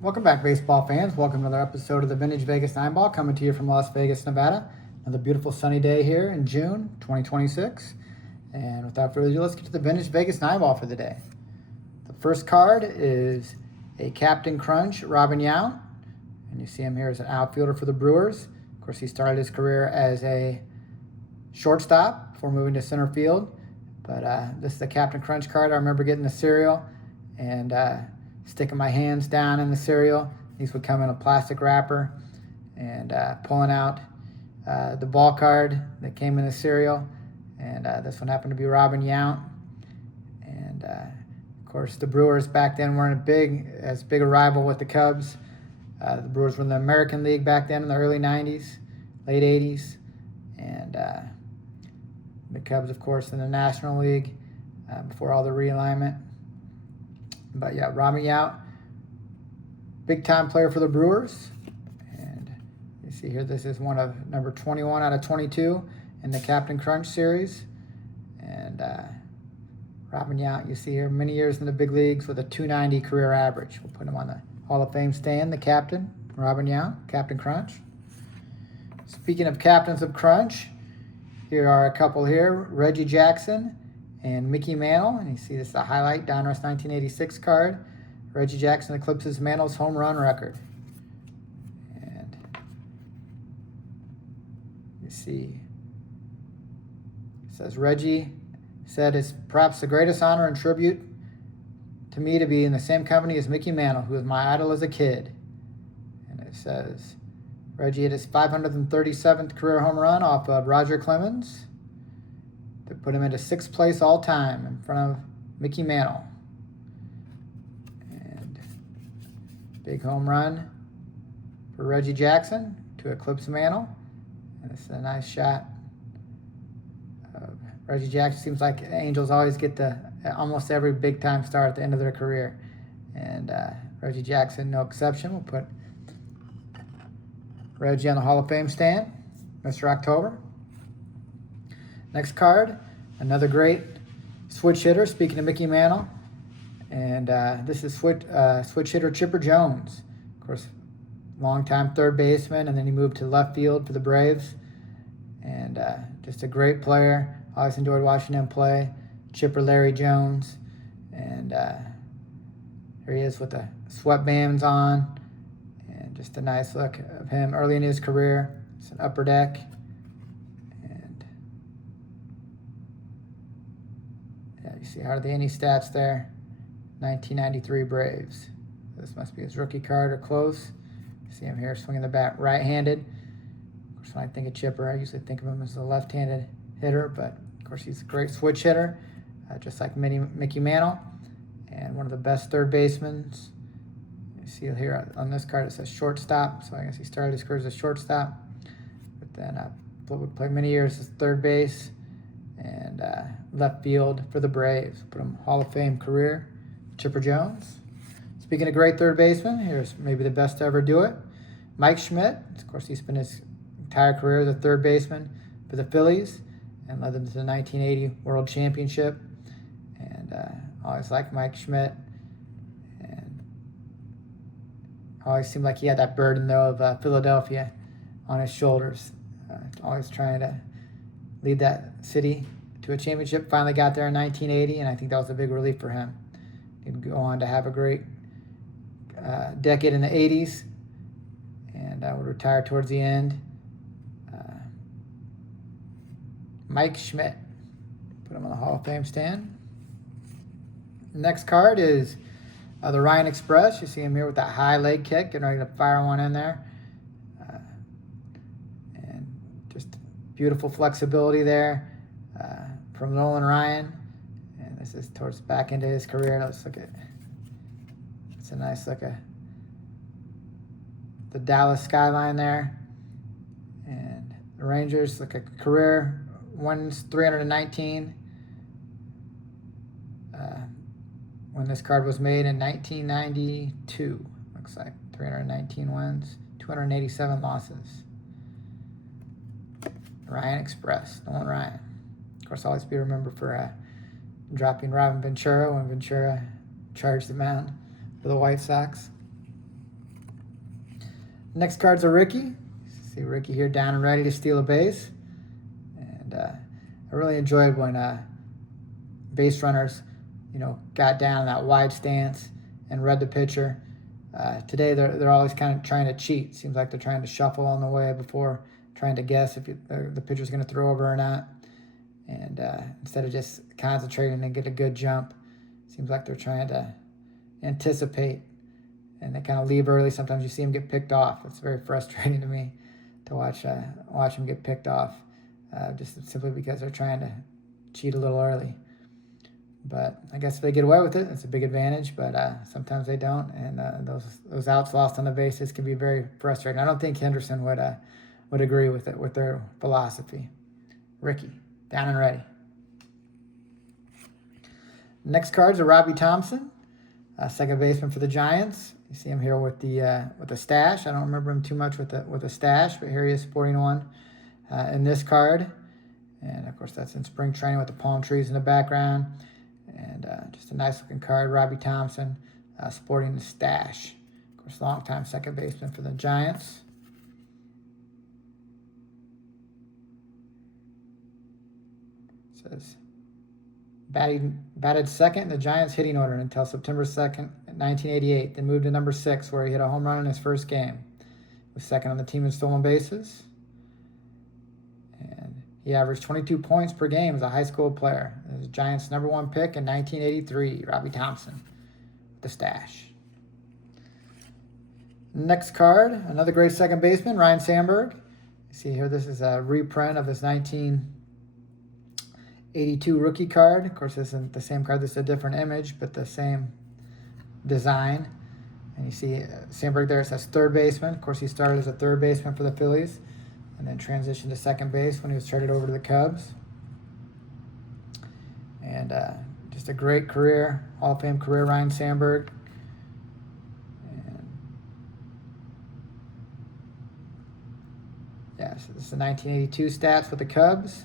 Welcome back, baseball fans. Welcome to another episode of the Vintage Vegas 9 Ball, coming to you from Las Vegas, Nevada. Another beautiful sunny day here in June 2026. And without further ado, let's get to the Vintage Vegas 9 Ball for the day. The first card is a Captain Crunch, Robin Yount. And you see him here as an outfielder for the Brewers. Of course, he started his career as a shortstop before moving to center field. But this is the Captain Crunch card. I remember getting the cereal and sticking my hands down in the cereal. These would come in a plastic wrapper, and pulling out the ball card that came in the cereal. And this one happened to be Robin Yount. And of course, the Brewers back then weren't as big a rival with the Cubs. The Brewers were in the American League back then in the early 90s, late 80s. And the Cubs, of course, in the National League before all the realignment. But yeah, Robin Yount, big-time player for the Brewers. And you see here, this is one of number 21 out of 22 in the Captain Crunch series. And Robin Yount, you see here, many years in the big leagues with a .290 career average. We'll put him on the Hall of Fame stand, the captain, Robin Yount, Captain Crunch. Speaking of captains of Crunch, here are a couple here, Reggie Jackson and Mickey Mantle. And you see this is a highlight, Donruss 1986 card. Reggie Jackson eclipses Mantle's home run record. And you see, it says, Reggie said it's perhaps the greatest honor and tribute to me to be in the same company as Mickey Mantle, who was my idol as a kid. And it says, Reggie hit his 537th career home run off of Roger Clemens to put him into 6th place all time in front of Mickey Mantle. And big home run for Reggie Jackson to eclipse Mantle. And this is a nice shot of Reggie Jackson. Seems like Angels always get almost every big time star at the end of their career. And Reggie Jackson, no exception. We'll put Reggie on the Hall of Fame stand, Mr. October. Next card, another great switch hitter, speaking of Mickey Mantle. And this is switch hitter Chipper Jones. Of course, longtime third baseman, and then he moved to left field for the Braves. And just a great player. Always enjoyed watching him play. Chipper Larry Jones. And here he is with the sweatbands on. And just a nice look of him early in his career. It's an upper deck. And yeah, you see hardly any stats there. 1993 Braves. This must be his rookie card or close. You see him here swinging the bat right-handed. Of course, when I think of Chipper, I usually think of him as a left-handed hitter, but of course he's a great switch hitter, just like Mickey Mantle, and one of the best third basemen. You see here on this card it says shortstop, so I guess he started his career as a shortstop, but then would play many years as third base and left field for the Braves. Put him Hall of Fame career, Chipper Jones. Speaking of great third baseman, here's maybe the best to ever do it, Mike Schmidt. Of course, he spent his entire career as a third baseman for the Phillies and led them to the 1980 World Championship. And always liked Mike Schmidt. And always seemed like he had that burden, though, of Philadelphia on his shoulders. Always trying to lead that city to a championship. Finally got there in 1980, and I think that was a big relief for him. He'd go on to have a great decade in the 80s, and would retire towards the end. Mike Schmidt. Put him on the Hall of Fame stand. Next card is the Ryan Express. You see him here with that high leg kick, getting ready to fire one in there. And just beautiful flexibility there from Nolan Ryan. And this is towards the back end of his career. Let's look at, it's a nice look at the Dallas skyline there. And the Rangers, look at career wins 319. When this card was made in 1992, looks like 319 wins, 287 losses. Ryan Express, Nolan Ryan. Of course, always be remembered for dropping Robin Ventura when Ventura charged the mound for the White Sox. Next card's a Ricky. See Ricky here down and ready to steal a base. And I really enjoyed when base runners, got down in that wide stance and read the pitcher. Today they're always kind of trying to cheat. Seems like they're trying to shuffle on the way before trying to guess if the pitcher's going to throw over or not. And instead of just concentrating and get a good jump, seems like they're trying to anticipate. And they kind of leave early. Sometimes you see them get picked off. It's very frustrating to me to watch them get picked off, just simply because they're trying to cheat a little early. But I guess if they get away with it, it's a big advantage. But sometimes they don't, and those outs lost on the bases can be very frustrating. I don't think Henderson would agree with it, with their philosophy. Ricky, down and ready. Next card's a Robbie Thompson, second baseman for the Giants. You see him here with the stash. I don't remember him too much with the stash, but here he is sporting one in this card. And of course, that's in spring training with the palm trees in the background. And just a nice looking card, Robbie Thompson, sporting the stash. Of course, longtime second baseman for the Giants. It says batted second in the Giants hitting order until September 2nd, 1988. Then moved to number 6, where he hit a home run in his first game. Was second on the team in stolen bases. And he averaged 22 points per game as a high school player. He was the Giants' number 1 pick in 1983, Robbie Thompson, with the stash. Next card, another great second baseman, Ryne Sandberg. You see here, this is a reprint of his 1982 rookie card. Of course, this isn't the same card. This is a different image, but the same design. And you see Sandberg there, it says third baseman. Of course, he started as a third baseman for the Phillies and then transitioned to second base when he was traded over to the Cubs. And just a great career, Hall of Fame career, Ryne Sandberg. And yeah, so this is the 1982 stats with the Cubs.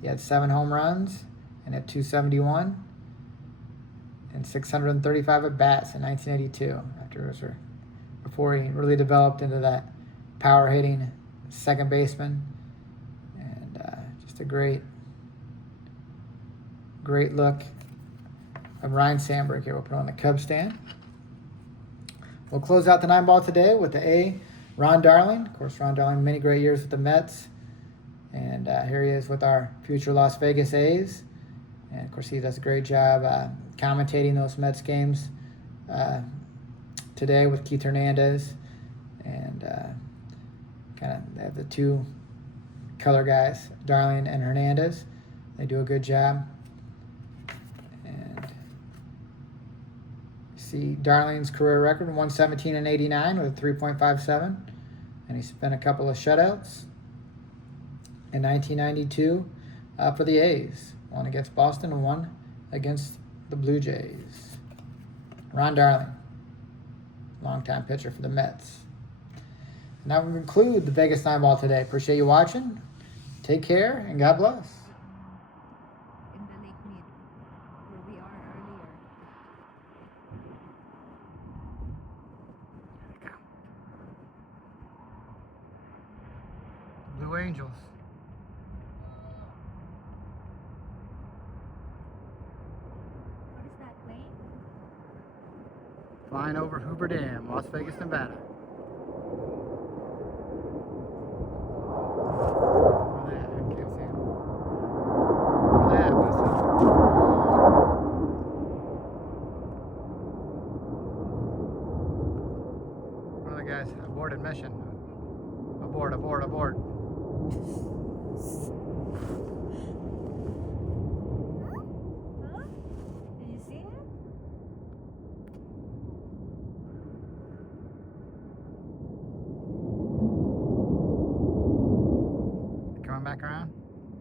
He had 7 home runs and had 271 and 635 at bats in 1982. Before he really developed into that power hitting second baseman, and just a great look of Ryne Sandberg here. We'll put on the Cub stand. We'll close out the 9-ball today with the A, Ron Darling. Of course, Ron Darling, many great years with the Mets. And here he is with our future Las Vegas A's. And, of course, he does a great job commentating those Mets games today with Keith Hernandez. And kind of they have the 2 color guys, Darling and Hernandez. They do a good job. And you see Darling's career record, 117 and 89 with a 3.57. And he spent a couple of shutouts in 1992 for the A's. One against Boston and one against the Blue Jays. Ron Darling, longtime pitcher for the Mets. And that will conclude the Vegas 9-ball today. Appreciate you watching. Take care and God bless. In the Lake Mead, where we are earlier. Blue Angels. What is that plane? Flying over Hoover Dam, Las Vegas, Nevada. Where they at? I can't see them. Where they at, Buster? One of the guys aborted mission. Abort. Huh? Did you see him? Coming back around?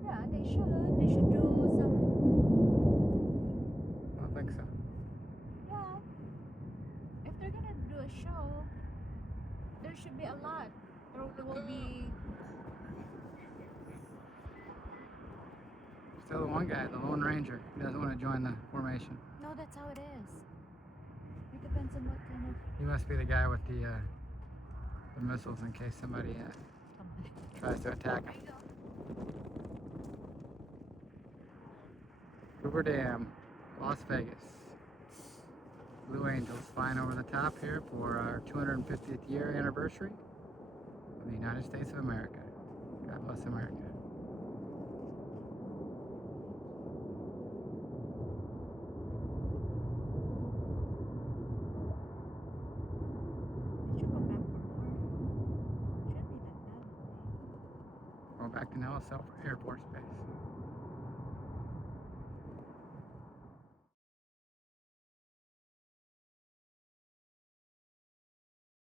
Yeah, they should. They should do some. I don't think so. Yeah. If they're gonna do a show, there should be a lot. There will be. Still the one guy, the Lone Ranger. He doesn't want to join the formation. No, that's how it is. It depends on what kind of. He must be the guy with the the missiles in case somebody tries to attack them. Hoover Dam, Las Vegas. Blue Angels flying over the top here for our 250th year anniversary of the United States of America. God bless America. Did you come back for more? Should be like that. We're back to Nellis Air Force Base.